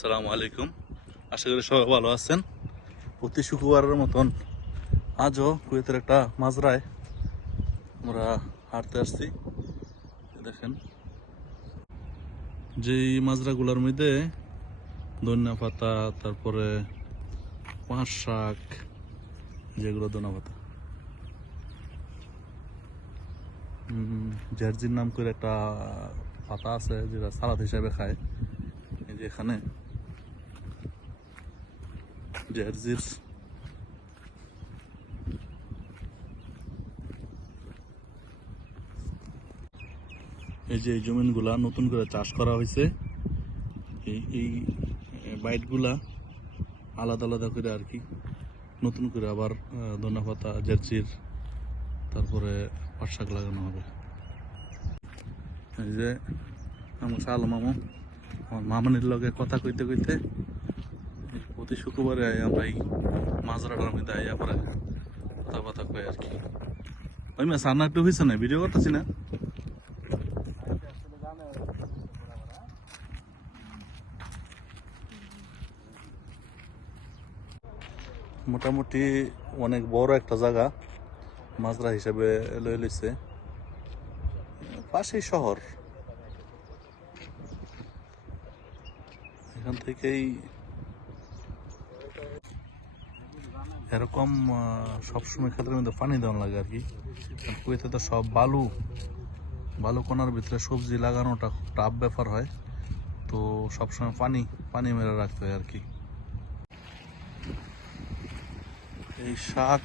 আসসালামু আলাইকুম। আশা করি সবাই ভালো আছেন। প্রতি শুক্রবারের মতন আজও কুয়েতের একটা মাজরায় আমরা হাঁটতে আসছি। দেখেন, যেই মাজরাগুলোর মধ্যে ধনিয়া পাতা, তারপরে পাঁচ শাক, যেগুলো ধনিয়া পাতা জার্জির নাম করে একটা পাতা আছে, যেটা সালাদ হিসাবে খায়। এই যে এখানে জার্জির এই যে এই জমিনগুলা নতুন করে চাষ করা হয়েছে। এই বাইটগুলা আলাদা আলাদা করে আর কি নতুন করে আবার ধনিয়া পাতা, জার্জির, তারপরে পাট শাক লাগানো হবে। এই যে আমার শাল মামু, আমার মামনির লগে কথা কইতে কইতে প্রতি শুক্রবারে আমরা এই মাজরাটার মধ্যে আইয়া পরে কথা কই আর কি। ওই মা সান্না একটু হয়েছে না, ভিডিও করতেছি না। মোটামুটি অনেক বড় একটা জায়গা মাজরা হিসেবে লয়ে লইছে, পাশেই শহর। এখান থেকেই এরকম সবসময় ক্ষেত্রের মধ্যে পানি দেওয়া লাগে আর কি। কুয়েতে তো সব বালু কোনার ভিতরে সবজি লাগানোটা খুব টাফ ব্যাপার হয়, তো সবসময় পানি মেরে রাখতে হয় আর কি। এই শাক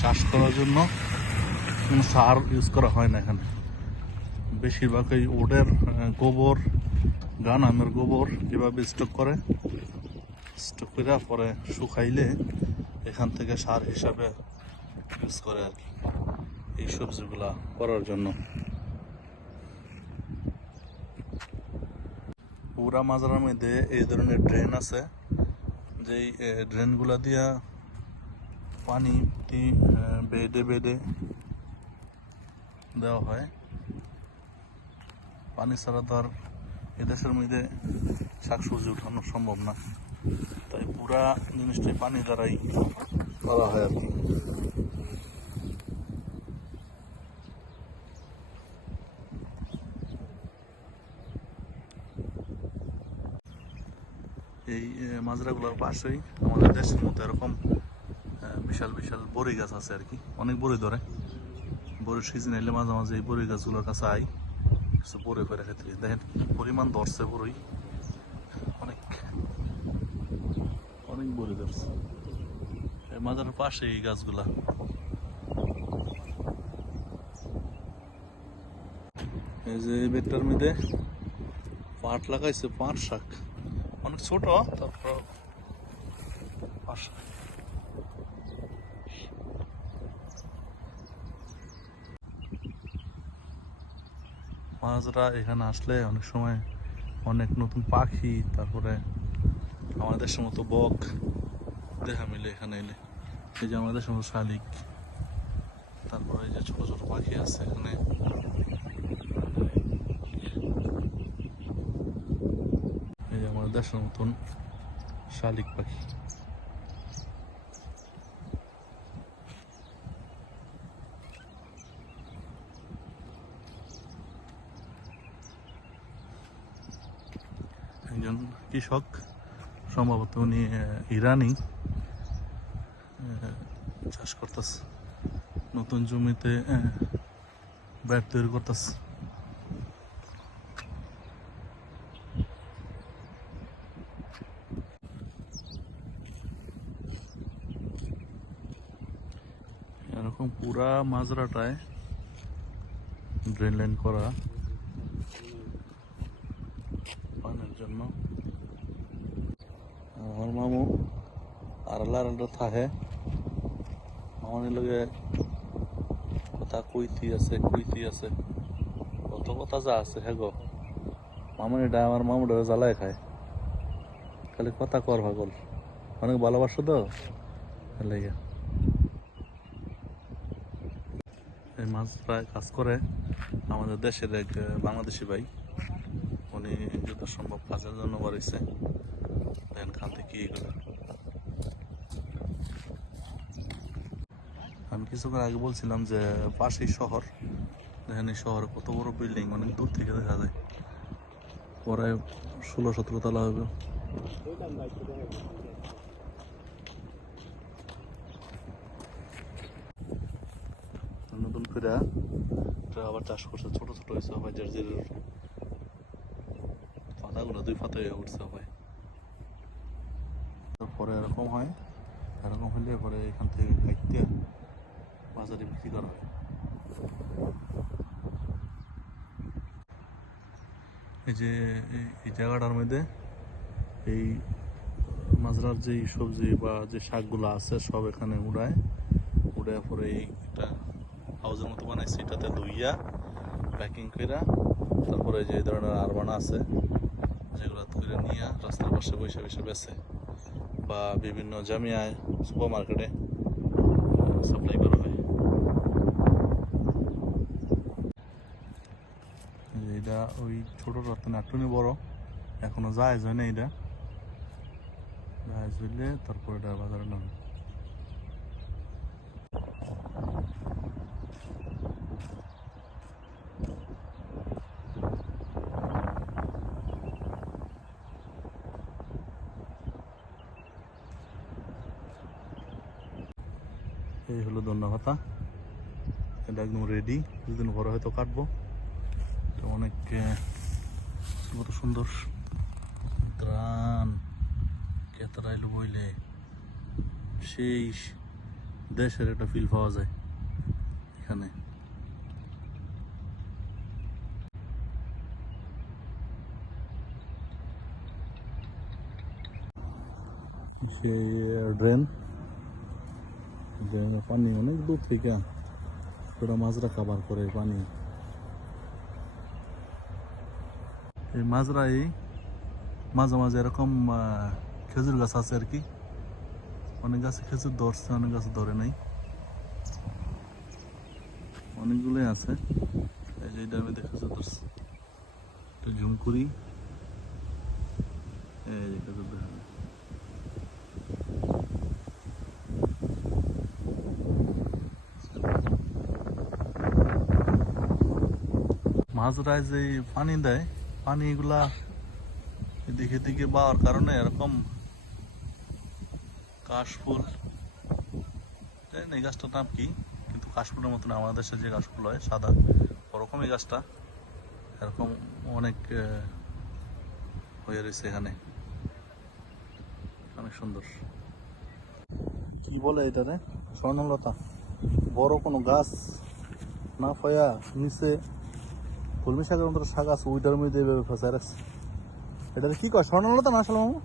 চাষ করার জন্য কোনো সার ইউজ করা হয় না এখানে। বেশিরভাগ এই ওডের গোবর, গানামের গোবর কীভাবে স্টক করে পরে শুকাইলে এখান থেকে সার হিসাবে ইউজ করে আর কি এই সবজিগুলা করার জন্য। পুরা মাজারের মধ্যে এই ধরনের ড্রেন আছে, যেই ড্রেনগুলা দিয়া পানি বেডে বেডে দেওয়া হয়। পানি ছাড়া তো আর এদেশের মধ্যে শাকসবজি উঠানো সম্ভব না, তাই পুরা জিনিসটাই পানি দ্বারাই করা হয় আর কি। এই মাজরাগুলোর পাশেই আমাদের দেশের মতো এরকম বিশাল বিশাল বড়ই গাছ আছে আর কি। অনেক বড়ই ধরে, বড়ির সিজন এলে মাঝে মাঝে এই বড়ই গাছগুলোর কাছে আই, বড়ই করে খেতে। দেখেন পরিমাণ ধরছে বড়ই, অনেক অনেক বড়ি ধরছে মাজারের পাশে এই গাছগুলা। এই যে বেডটার মধ্যে পাট লাগাইছে, পাট শাক অনেক ছোট, তারপর মাজরা এখানে আসলে অনেক সময় অনেক নতুন পাখি, তারপরে আমাদের দেশের মতো বক দেখা মিলে এখানে এলে। এই যে আমাদের দেশের মতো শালিক, তারপরে এই যে ছোট ছোট পাখি আছে এখানে। এই যে আমাদের দেশের মতন শালিক পাখি। একজন কৃষক, সম্ভবত উনি ইরানি, চাষ করতেছে, নতুন জমিতে ব্যাট তৈরি করতেছে। এরকম পুরা মাজরাটায় ড্রেন লাইন করা পানির জন্য। আমার মামু আড়ালে আড়ালে থাকে, আমার লগে কথা কইতি আছে কত কথা যা আছে। হ্যাঁ গো, মামুনিটা আমার মামুটা জ্বালায় খায়, খালি কথা কর পাগল, অনেক ভালোবাসো তো লেগে। এই মাছ প্রায় কাজ করে আমাদের দেশের এক বাংলাদেশি ভাই, উনি যত সম্ভব কাজের জন্য বাড়িছে। দেন খান থেকে এগুলো আমি কিছুক্ষণ আগে বলছিলাম যে পাশেই শহর। দেখেন এই শহরে কত বড় বিল্ডিং, অনেক দূর থেকে দেখা যায়। পরে 16-17 তলা হবে। নতুন করে আবার চাষ করছে, ছোট ছোট হয়েছে সবাই, জার্জিরের পাতাগুলো 2 পাতা হয়ে উঠছে সবাই। তারপরে এরকম হয়, এরকম হলে পরে এখান থেকে কাটতে বাজারে বিক্রি করা হয়। এই যে এই জায়গাটার মধ্যে এই মাজরার যে সবজি বা যে শাকগুলো আছে সব এখানে উড়ায় পরে এইটা হাউজের মতো বানাইছে, এটাতে ধুইয়া প্যাকিং কইরা তারপরে যে ধরনের আরবানা আছে যেগুলো করে নিয়ে রাস্তার পাশে বসে বসে বেচে বা বিভিন্ন জামিয়ায় সুপার মার্কেটে সাপ্লাই করা হয়। এটা ওই ছোট রত্ন একটুনি বড়, এখনো জায়েজ হয় না। এটা জায়েজ হইলে তারপর এটা বাজারে নামে। এই হলো ধন্যা পাতা, এটা একদম রেডি, কিছুদিন পরে হয়তো কাটবো। এটা অনেক কত সুন্দর গ্রান কেতরাইলু বইলে সেই দেশের একটা ফিল পাওয়া যায় এখানে। সেই ড্রেনের পানি অনেক দূর থেকে পুরো মাজরা কাবার করে পানি। এই মাজরায় মাঝে মাঝে এরকম খেজুর গাছ আছে আর কি, অনেক গাছে খেজুর ধরছে, অনেক গাছে ধরে নাই, অনেকগুলোই আছে। এই যে এটার মধ্যে খেজুর ধরছে, এটা ঝুমকুরি, এই যে খেজুর দেখা যায়। মাজরায় যে পানি দেয়, পানি এগুলা দিকে দিকে পাওয়ার কারণে এরকম কাশফুল, এই গাছটার নাম কি, কিন্তু কাশফুলের মতন আমাদের দেশে যে গাছগুলো হয় সাদা, ওরকম এই গাছটা এরকম অনেক হয়ে রয়েছে এখানে, অনেক সুন্দর। কি বলে এটারে, স্বর্ণলতা, বড় কোনো গাছ না পায়া নিচে কলমি শাকের মতো শাক আছে, ওইটার মধ্যে এইভাবে ফেঁসায় রাখছে। এটারে কি কয়, স্বর্ণলতা না আসলে মামু?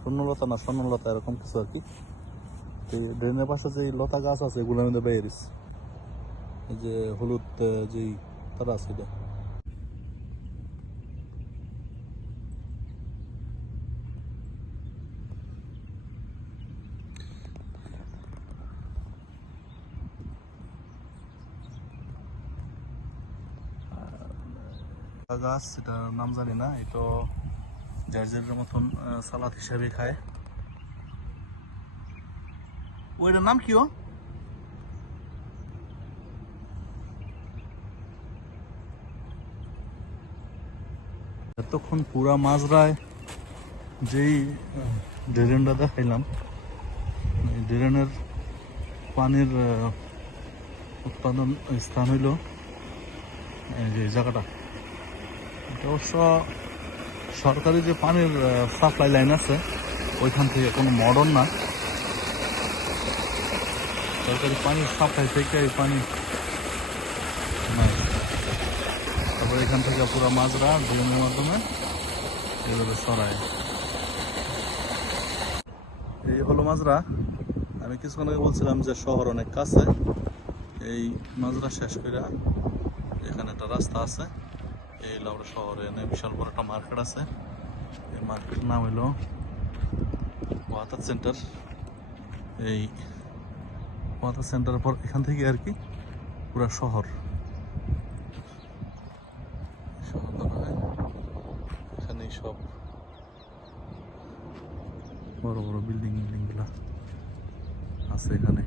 স্বর্ণলতা না, স্বর্ণলতা এরকম কিছু আর কি। ড্রেনের পাশে যে লতা গাছ আছে এগুলোর মধ্যে বেরিস, এই যে হলুদ যেই তারা আছে এটা। গাছ এটার নাম জানি না, এটা জার্জের মতন সালাদ হিসাবে খায়। ওইটার নাম কি? এতক্ষণ পুরা মাজরায় যেই ড্রেনটা দেখাইলাম, এই ড্রেনের পানির উৎপাদন স্থান হইল এই যে জায়গাটা। এটা অবশ্য সরকারি যে পানির সাপ্লাই লাইন আছে ওইখান থেকে কোনো মডার্ন না, সরকারি পানির সাপ্লাই থেকে এই পানি নাই। তারপরে এখান থেকে পুরো মাজরা ড্রেনের মাধ্যমে এভাবে সরায়। এই হলো মাজরা। আমি কিছুক্ষণ আগে বলছিলাম যে শহর অনেক কাছে, এই মাজরা শেষ করে এখানে একটা রাস্তা আছে, এই লাউড়া শহরে এনে বিশাল বড় একটা মার্কেট আছে। এই মার্কেটের নাম হলো ওয়াতার সেন্টার। এই ওয়াতার সেন্টারের পর এখান থেকে আর কি পুরা শহর ধরা হয়। এখানে সব বড় বড় বিল্ডিং গুলা আছে এখানে।